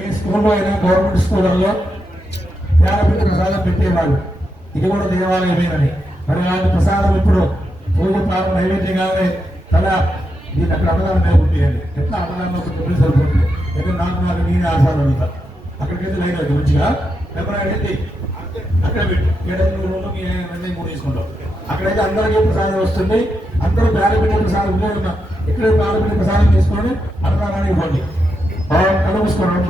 ఏ స్కూల్లో అయినా గవర్నమెంట్ స్కూళ్ళల్లో జ్ఞానపీఠ ప్రసాదం పెట్టేవాళ్ళు. ఇది కూడా దేవాలయమేనని. మరి అలాంటి ప్రసాదం ఇప్పుడు పూజ ప్రారంభ నైవేద్యంగానే తల దీన్ని అక్కడ అన్నదానం ఉంటాయండి. ఎట్లా అన్నదానం ఒక డబ్బులు సరిపోతుంది. ఎక్కడ నాకు నేనే ఆసారం అంతా అక్కడికైతే లైన్ అవుతుంది మంచిగా ఎవరైతే అక్కడ పెట్టి 7 రోజులు 3 తీసుకుంటాం. అక్కడైతే అందరికీ ప్రసాదం వస్తుంది. అందరూ జ్ఞానపీఠ ప్రసాదం ఉన్నా ఇక్కడ జ్ఞానపీఠ ప్రసాదం తీసుకొని అన్నదానాన్ని ఇవ్వండి. నమస్కారం